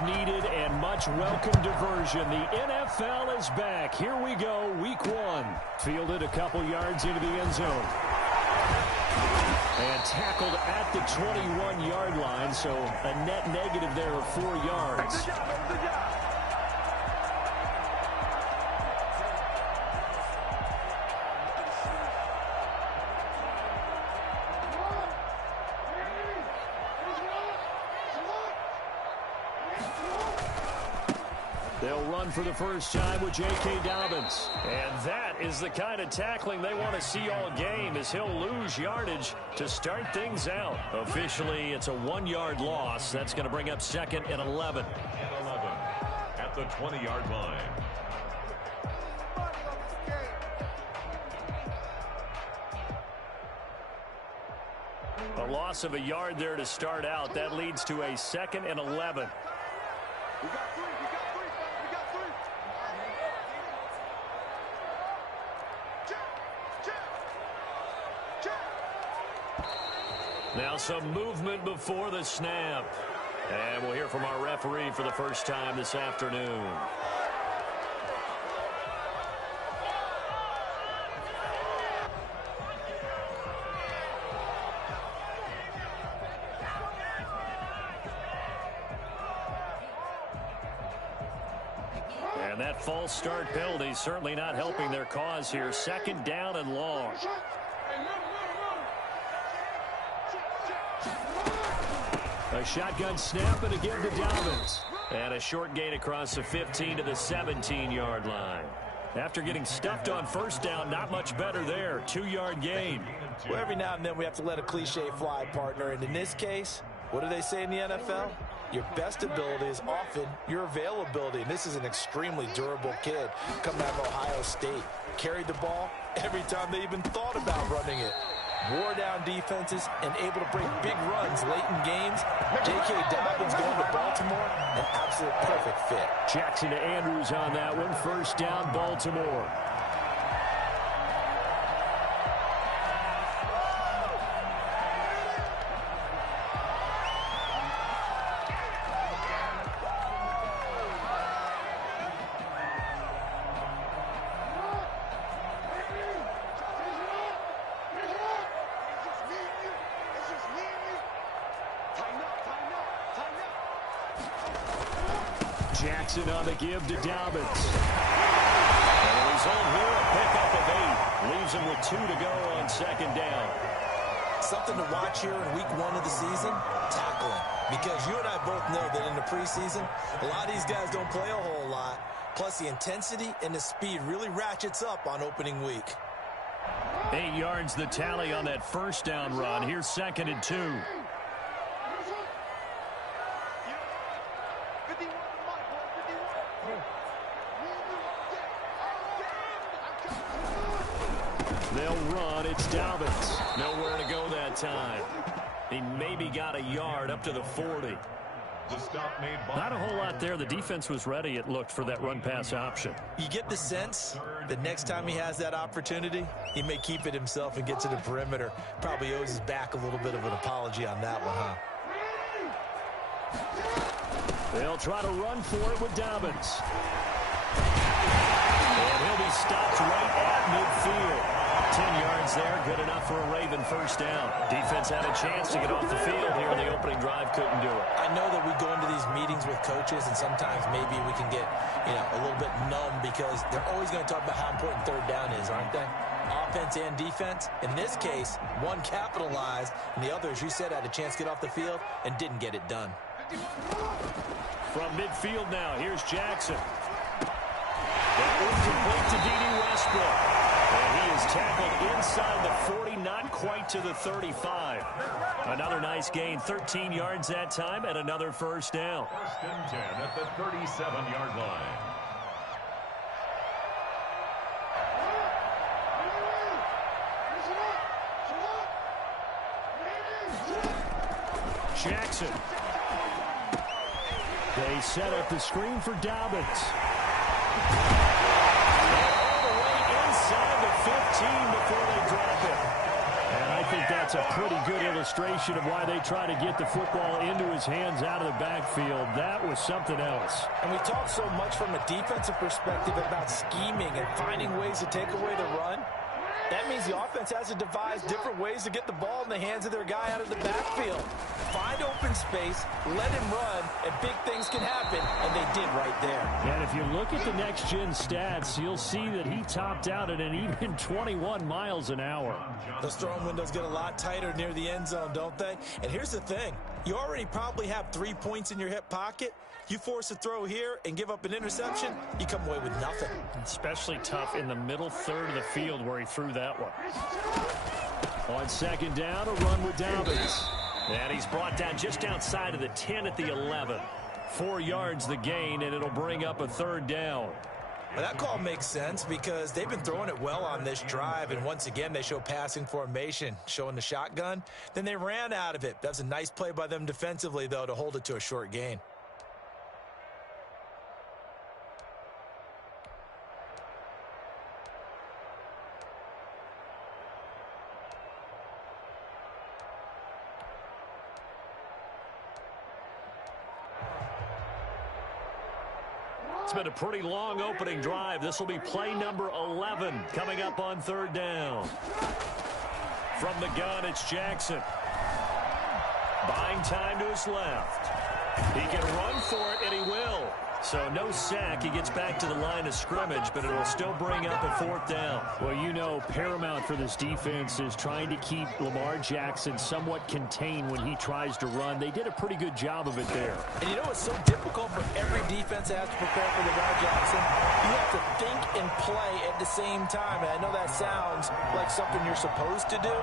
much needed and much welcome diversion. The NFL is back. Here we go, week 1. Fielded a couple yards into the end zone. And tackled at the 21-yard line, so a net negative there of 4 yards. Good job. They'll run for the first time with J.K. Dobbins. And that is the kind of tackling they want to see all game, as he'll lose yardage to start things out. Officially, it's a 1-yard loss. That's going to bring up 2nd and 11. At the 20-yard line. A loss of a yard there to start out. That leads to a 2nd and 11. We got three. Now some movement before the snap. And we'll hear from our referee for the first time this afternoon. And that false start penalty certainly not helping their cause here. 2nd down and long. A shotgun snap and again to Dobbins. And a short gain across the 15 to the 17-yard line. After getting stuffed on first down, not much better there. 2-yard gain. Well, every now and then we have to let a cliche fly, partner. And in this case, what do they say in the NFL? Your best ability is often your availability. And this is an extremely durable kid coming out of Ohio State. Carried the ball every time they even thought about running it. Wore down defenses and able to break big runs late in games. J.K. Dobbins going to Baltimore, an absolute perfect fit. Jackson to Andrews on that one. First down, Baltimore. Jackson on the give to Dobbins. And the result here, a pickup of 8. Leaves him with 2 to go on 2nd down. Something to watch here in week 1 of the season, tackling. Because you and I both know that in the preseason, a lot of these guys don't play a whole lot. Plus the intensity and the speed really ratchets up on opening week. 8 yards the tally on that first down run. Here's 2nd and 2. They'll run. It's Dobbins. Nowhere to go that time. He maybe got a yard up to the 40. Not a whole lot there. The defense was ready, it looked, for that run-pass option. You get the sense that next time he has that opportunity, he may keep it himself and get to the perimeter. Probably owes his back a little bit of an apology on that one, huh? They'll try to run for it with Dobbins. And he'll be stopped right at midfield. 10 yards there, good enough for a Raven first down. Defense had a chance to get off the field here in the opening drive, couldn't do it. I know that we go into these meetings with coaches, and sometimes maybe we can get, a little bit numb because they're always going to talk about how important 3rd down is, aren't they? Offense and defense. In this case, one capitalized, and the other, as you said, had a chance to get off the field and didn't get it done. From midfield now, here's Jackson. That one's complete to D.D. Westbrook. And he is tackled inside the 40, not quite to the 35. Another nice gain, 13 yards that time, and another first down. 1st and 10 at the 37-yard line. Jackson. They set up the screen for Dobbins. And all the way inside the 15 before they drop it. And I think that's a pretty good illustration of why they try to get the football into his hands out of the backfield. That was something else. And we talk so much from a defensive perspective about scheming and finding ways to take away the run. That means the offense has to devise different ways to get the ball in the hands of their guy out of the backfield. Find open space, let him run, and big things can happen, and they did right there. And if you look at the next-gen stats, you'll see that he topped out at an even 21 miles an hour. Those throwing windows get a lot tighter near the end zone, don't they? And here's the thing. You already probably have 3 points in your hip pocket. You force a throw here and give up an interception, you come away with nothing. Especially tough in the middle third of the field where he threw that one. On second down, a run with Dobbins. And he's brought down just outside of the 10 at the 11. 4 yards the gain, and it'll bring up a third down. Well, that call makes sense because they've been throwing it well on this drive, and once again they show passing formation, showing the shotgun. Then they ran out of it. That's a nice play by them defensively, though, to hold it to a short gain. It's been a pretty long opening drive. This will be play number 11 coming up on third down. From the gun, it's Jackson. Buying time to his left. He can run for it, and he will. So no sack. He gets back to the line of scrimmage, but it'll still bring up a fourth down. Well, you know, paramount for this defense is trying to keep Lamar Jackson somewhat contained when he tries to run. They did a pretty good job of it there. And you know it's so difficult for every defense that has to prepare for Lamar Jackson? You have to think and play at the same time. And I know that sounds like something you're supposed to do,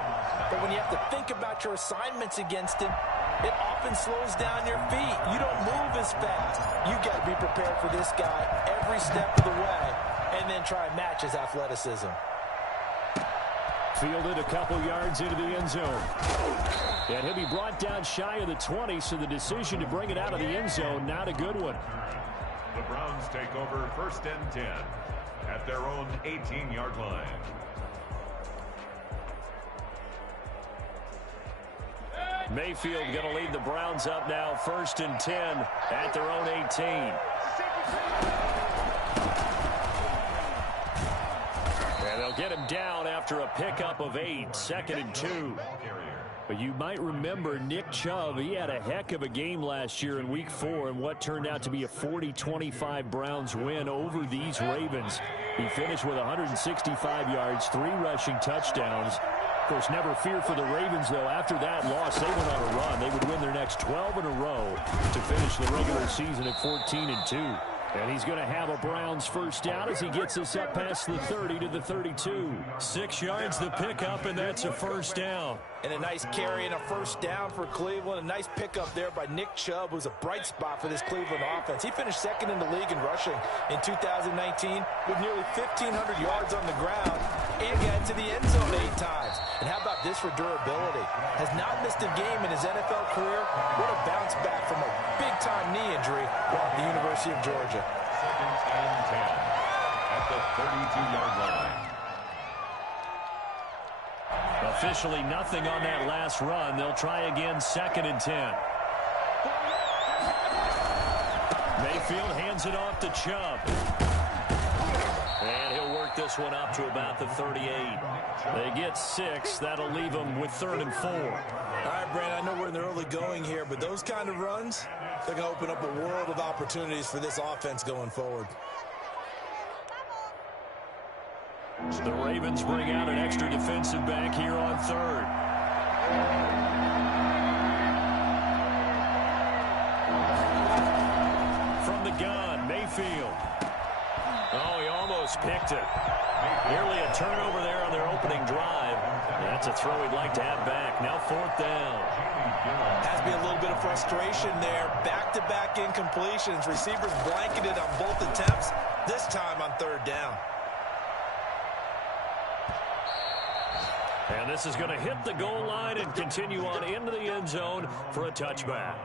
but when you have to think about your assignments against him, it often slows down your feet. You don't move as fast. You got to be prepared for this guy every step of the way and then try and match his athleticism. Fielded a couple yards into the end zone. And he'll be brought down shy of the 20, so the decision to bring it out of the end zone, not a good one. The Browns take over 1st and 10 at their own 18-yard line. Mayfield going to lead the Browns up now, 1st and 10 at their own 18. And they'll get him down after a pickup of 8, 2nd and 2. But you might remember Nick Chubb, he had a heck of a game last year in Week 4 in what turned out to be a 40-25 Browns win over these Ravens. He finished with 165 yards, 3 rushing touchdowns. Of course, never fear for the Ravens, though. After that loss, they went on a run. They would win their next 12 in a row to finish the regular season at 14-2. And he's going to have a Browns first down as he gets us up past the 30 to the 32. 6 yards the pickup, and that's a first down. And a nice carry and a first down for Cleveland. A nice pickup there by Nick Chubb, who's a bright spot for this Cleveland offense. He finished 2nd in the league in rushing in 2019 with nearly 1,500 yards on the ground and got to the end zone 8 times. And how about this for durability? Has not missed a game in his NFL career. What a bounce back from a big-time knee injury while at the University of Georgia. 2nd and 10 at the 32-yard line. Officially nothing on that last run. They'll try again, 2nd and 10. Mayfield hands it off to Chubb. And he'll work this one up to about the 38. They get 6. That'll leave them with 3rd and 4. All right, Brandon, I know we're in the early going here, but those kind of runs, they're going to open up a world of opportunities for this offense going forward. The Ravens bring out an extra defensive back here on 3rd. From the gun, Mayfield. Oh, he almost picked it. Nearly a turnover there on their opening drive. That's a throw he'd like to have back. Now 4th down. Has to be a little bit of frustration there. Back-to-back incompletions. Receivers blanketed on both attempts, this time on 3rd down. And this is going to hit the goal line and continue on into the end zone for a touchback.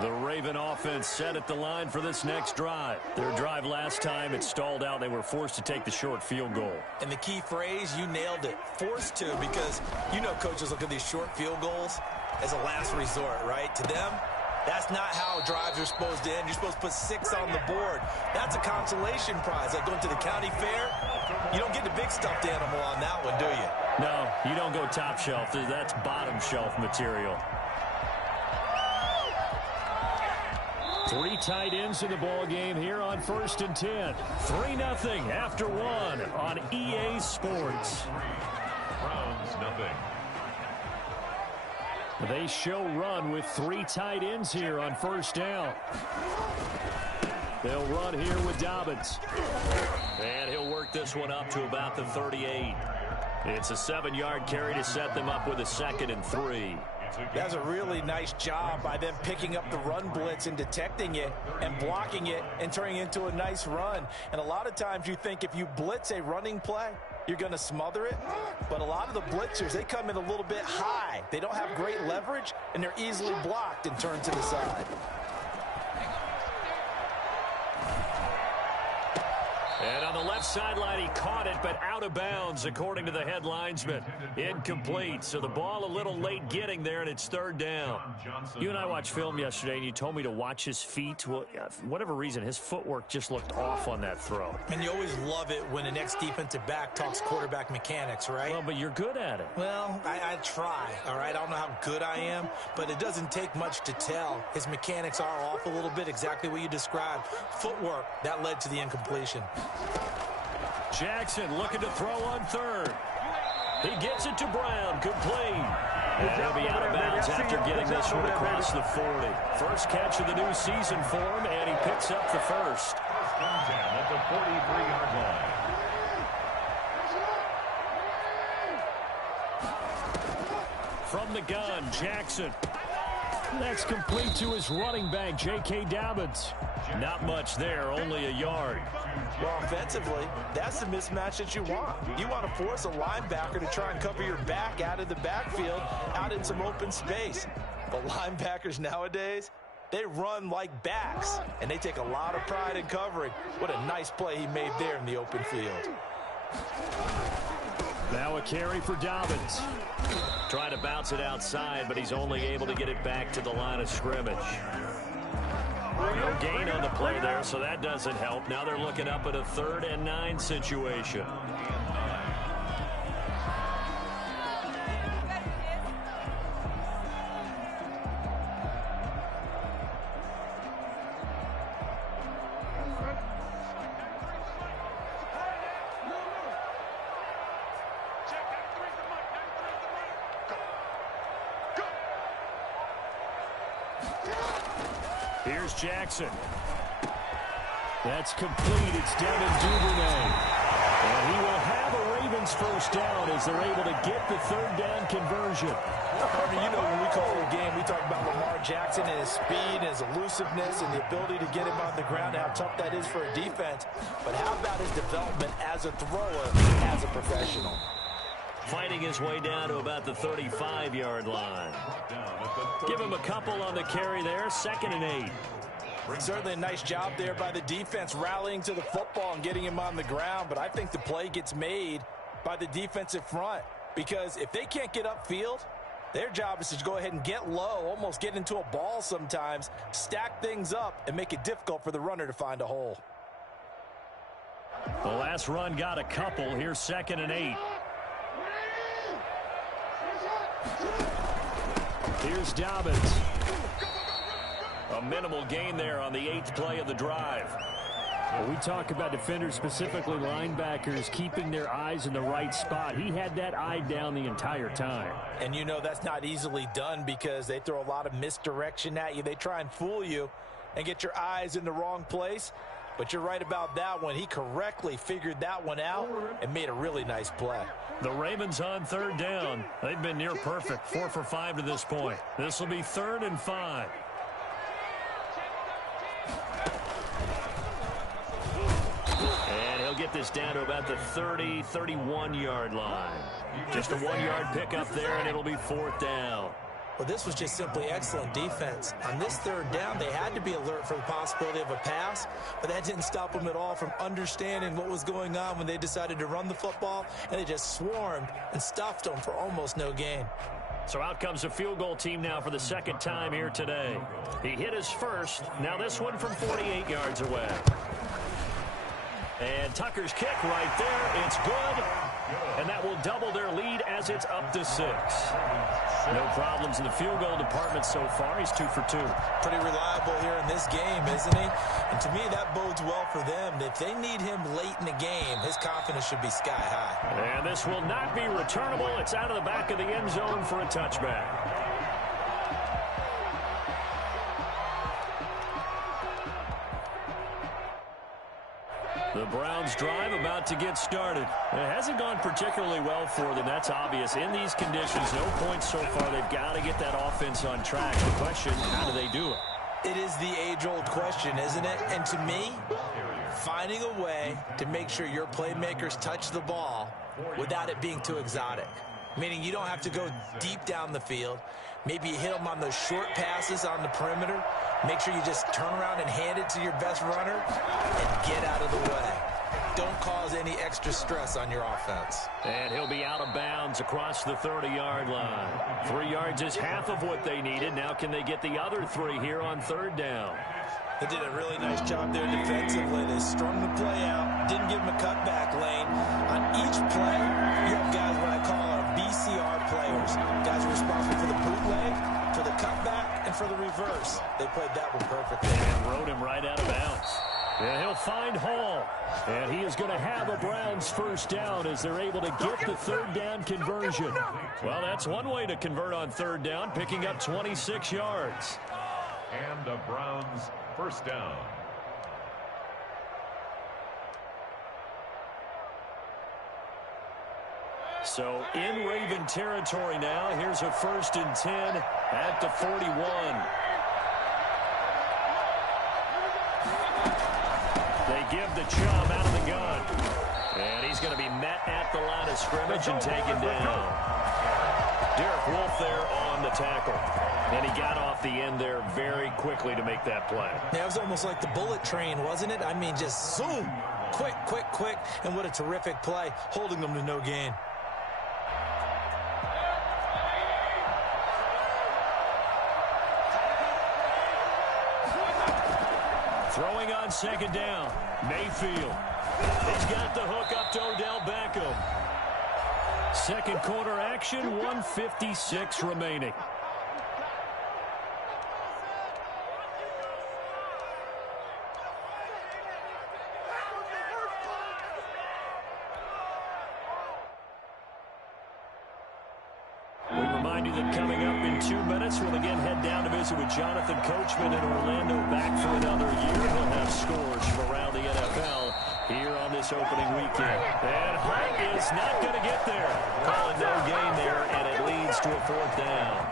The Raven offense set at the line for this next drive. Their drive last time, it stalled out. They were forced to take the short field goal. And the key phrase, you nailed it, forced to, because you know coaches look at these short field goals as a last resort, right? To them, that's not how drives are supposed to end. You're supposed to put 6 on the board. That's a consolation prize. Like going to the county fair, you don't get the big stuffed animal on that one, do you? No, you don't go top shelf. That's bottom shelf material. 3 tight ends in the ball game here on 1st and 10. 3-0 after 1 on EA Sports. Browns nothing. They show run with 3 tight ends here on 1st down. They'll run here with Dobbins. And he'll work this one up to about the 38. It's a 7-yard carry to set them up with a 2nd and 3. That's a really nice job by them picking up the run blitz and detecting it and blocking it and turning it into a nice run. And a lot of times you think if you blitz a running play, you're going to smother it. But a lot of the blitzers, they come in a little bit high. They don't have great leverage, and they're easily blocked and turned to the side. And on the left sideline, he caught it, but out of bounds, according to the head linesman. Incomplete, so the ball a little late getting there, and it's 3rd down. You and I watched film yesterday, and you told me to watch his feet. Well, for whatever reason, his footwork just looked off on that throw. And you always love it when the next defensive back talks quarterback mechanics, right? Well, but you're good at it. Well, I try, all right? I don't know how good I am, but it doesn't take much to tell. His mechanics are off a little bit, exactly what you described. Footwork, that led to the incompletion. Jackson looking to throw on 3rd. He gets it to Brown. Complete. And he'll be out of bounds after getting this one across the 40. First catch of the new season for him, and he picks up the first. 1st and 10 at the 43-yard line. From the gun, Jackson. That's complete to his running back, J.K. Dobbins. Not much there, only a yard. Well, offensively, that's the mismatch that you want. You want to force a linebacker to try and cover your back out of the backfield, out in some open space. But linebackers nowadays, they run like backs, and they take a lot of pride in covering. What a nice play he made there in the open field. Now a carry for Dobbins. Trying to bounce it outside, but he's only able to get it back to the line of scrimmage. No gain on the play there, so that doesn't help. Now they're looking up at a 3rd and 9 situation. Here's Jackson. That's complete. It's Devin Duvernay. And he will have a Ravens first down as they're able to get the 3rd down conversion. Partner, you know when we call the game, we talk about Lamar Jackson and his speed and his elusiveness and the ability to get him on the ground, how tough that is for a defense. But how about his development as a thrower, as a professional? Fighting his way down to about the 35-yard line. Give him a couple on the carry there, 2nd and 8. Certainly a nice job there by the defense rallying to the football and getting him on the ground, but I think the play gets made by the defensive front because if they can't get upfield, their job is to go ahead and get low, almost get into a ball sometimes, stack things up, and make it difficult for the runner to find a hole. The last run got a couple. Here's 2nd and 8. Here's Dobbins. A minimal gain there on the 8th play of the drive. Well, we talk about defenders, specifically linebackers, keeping their eyes in the right spot. He had that eye down the entire time. And you know that's not easily done because they throw a lot of misdirection at you. They try and fool you and get your eyes in the wrong place. But you're right about that one. He correctly figured that one out and made a really nice play. The Ravens on 3rd down. They've been near perfect, 4 for 5 to this point. This will be 3rd and 5. And he'll get this down to about the 30, 31-yard line. Just a 1-yard pickup there, and it'll be 4th down. Well, this was just simply excellent defense. On this third down, they had to be alert for the possibility of a pass, but that didn't stop them at all from understanding what was going on when they decided to run the football, and they just swarmed and stuffed them for almost no gain. So out comes a field goal team now for the second time here today. He hit his first. Now this one from 48 yards away. And Tucker's kick right there. It's good. And that will double their lead as it's up to 6. No problems in the field goal department so far. He's 2 for 2. Pretty reliable here in this game, isn't he? And to me, that bodes well for them. If they need him late in the game, his confidence should be sky high. And this will not be returnable. It's out of the back of the end zone for a touchback. The Browns drive about to get started. It hasn't gone particularly well for them. That's obvious. In these conditions, no points so far. They've got to get that offense on track. The question, how do they do it? It is the age-old question, isn't it? And to me, finding a way to make sure your playmakers touch the ball without it being too exotic. Meaning you don't have to go deep down the field. Maybe you hit them on those short passes on the perimeter. Make sure you just turn around and hand it to your best runner and get out of the way. Don't cause any extra stress on your offense. And he'll be out of bounds across the 30-yard line. 3 yards is half of what they needed. Now can they get the other 3 here on third down? They did a really nice job there defensively. They strung the play out, didn't give him a cutback lane. On each play, you have guys what I call our BCR players. Guys are responsible for the bootleg, for the cutback, and for the reverse. They played that one perfectly. And rode him right out of bounds. And he'll find Hall. And he is going to have a Browns first down as they're able to get the third down conversion. Well, that's one way to convert on third down, picking up 26 yards. And the Browns first down. So in Raven territory now. Here's a 1st and 10 at the 41. They give the Chubb out of the gun. And he's going to be met at the line of scrimmage and taken down. Derek Wolfe there on the tackle. And he got off the end there very quickly to make that play. Yeah, it was almost like the bullet train, wasn't it? I mean, just zoom. Quick, quick, quick. And what a terrific play, holding them to no gain. Throwing on second down, Mayfield. He's got the hook up to Odell Beckham. Second quarter action, 1:56 remaining. We remind you that coming up in 2 minutes, we'll again head down to visit with Jonathan Coachman in Orlando, back for another year. He'll have scores from around the NFL here on this opening weekend. And Hunt is not going to get there. Calling no gain there, and it leads to a 4th down.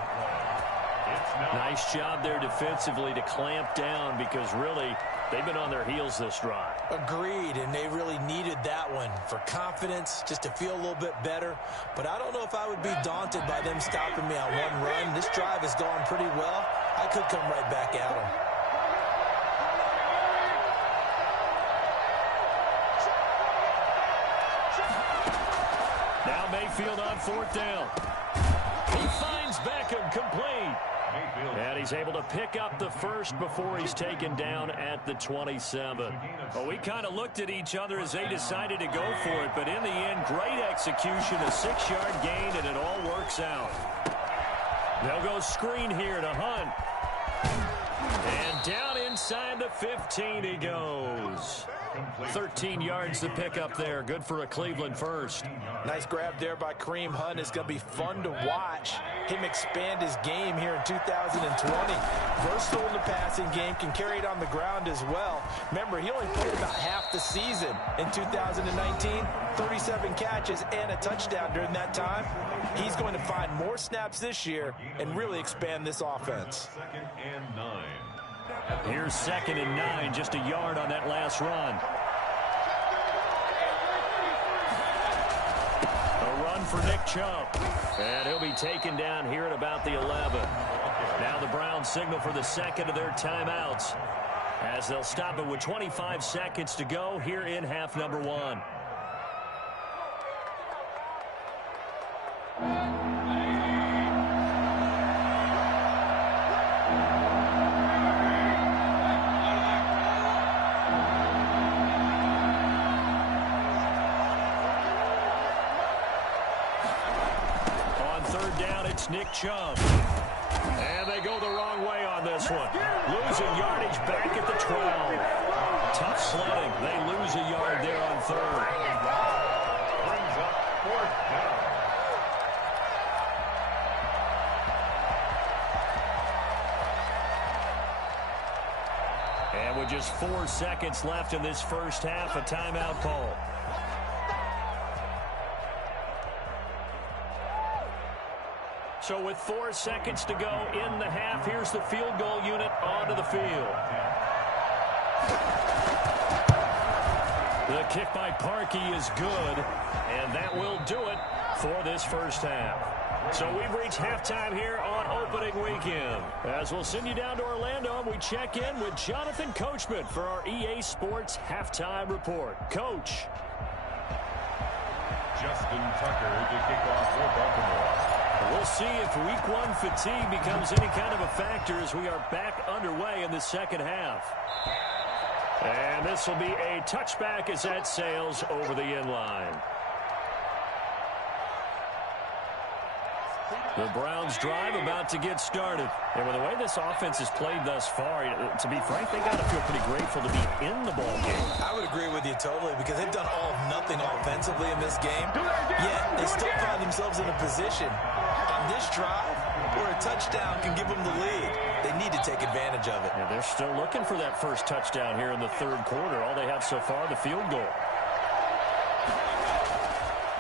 Nice job there defensively to clamp down because really they've been on their heels this drive. Agreed, and they really needed that one for confidence, just to feel a little bit better. But I don't know if I would be daunted by them stopping me on one run. This drive has gone pretty well. I could come right back at them. Now Mayfield on 4th down. He finds Beckham complete. And he's able to pick up the first before he's taken down at the 27. Well, we kind of looked at each other as they decided to go for it, but in the end, great execution, a 6-yard gain, and it all works out. They'll go screen here to Hunt. And down inside the 15 he goes. 13 yards to pick up there. Good for a Cleveland first. Nice grab there by Kareem Hunt. It's going to be fun to watch him expand his game here in 2020. Versatile in the passing game, can carry it on the ground as well. Remember, he only played about half the season in 2019. 37 catches and a touchdown during that time. He's going to find more snaps this year and really expand this offense. 2nd and 9. Here's 2nd and 9, just a yard on that last run. A run run for Nick Chubb. And he'll be taken down here at about the 11. Now the Browns signal for the second of their timeouts, as they'll stop it with 25 seconds to go here in half number 1. On third down, it's Nick Chubb. And they go the wrong way on this one. Losing yardage back at the 12. Tough sledding. They lose a yard there on third. Brings up fourth down. And with just 4 seconds left in this first half, a timeout call. So with 4 seconds to go in the half, here's the field goal unit onto the field. The kick by Parkey is good, and that will do it for this first half. So we've reached halftime here on opening weekend. As we'll send you down to Orlando, and we check in with Jonathan Coachman for our EA Sports Halftime Report. Coach. Justin Tucker to kick off for Baltimore. We'll see if week 1 fatigue becomes any kind of a factor as we are back underway in the second half. And this will be a touchback as that sails over the end line. The Browns drive about to get started. And with the way this offense has played thus far, to be frank, they got to feel pretty grateful to be in the ball game. I would agree with you totally, because they've done all of nothing offensively in this game, yet they still find themselves in a position on this drive where a touchdown can give them the lead. They need to take advantage of it. And they're still looking for that first touchdown here in the third quarter. All they have so far, the field goal.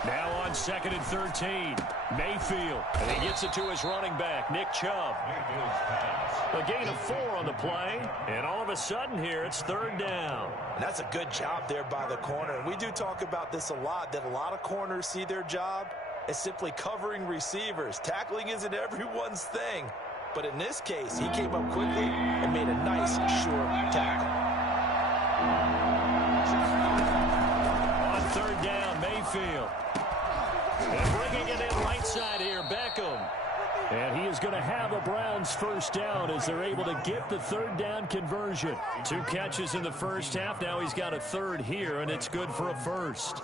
Now on 2nd and 13, Mayfield. And he gets it to his running back, Nick Chubb. A gain of 4 on the play, and all of a sudden here, it's third down. And that's a good job there by the corner. And we do talk about this a lot, that a lot of corners see their job as simply covering receivers. Tackling isn't everyone's thing. But in this case, he came up quickly and made a nice, short tackle. On third down, Mayfield. And bringing it in right side here, Beckham. And he is going to have a Browns first down as they're able to get the third down conversion. 2 catches in the first half. Now he's got a third here, and it's good for a first.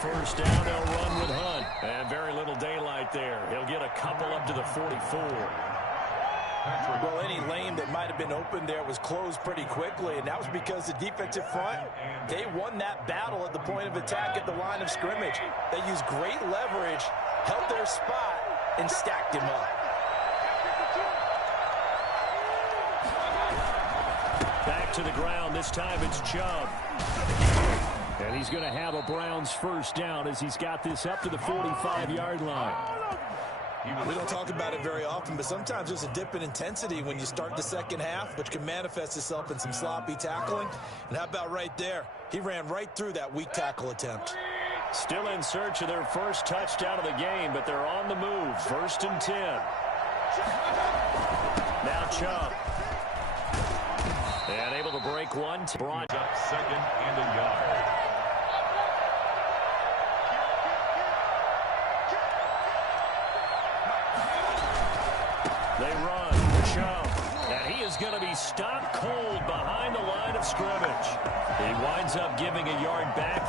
First down, they'll run with Hunt. And very little daylight there. He'll get a couple up to the 44. Well, any lane that might have been open there was closed pretty quickly, and that was because the defensive front, they won that battle at the point of attack at the line of scrimmage. They used great leverage, held their spot, and stacked him up. Back to the ground. This time it's Chubb. And he's going to have a Browns first down as he's got this up to the 45-yard line. We don't talk about it very often, but sometimes there's a dip in intensity when you start the second half, which can manifest itself in some sloppy tackling. And how about right there? He ran right through that weak tackle attempt. Still in search of their first touchdown of the game, but they're on the move. 1st and 10. Now Chubb. And able to break one. Brought up 2nd and a yard. They run. Chubb. And he is going to be stopped cold behind the line of scrimmage. He winds up giving a yard back.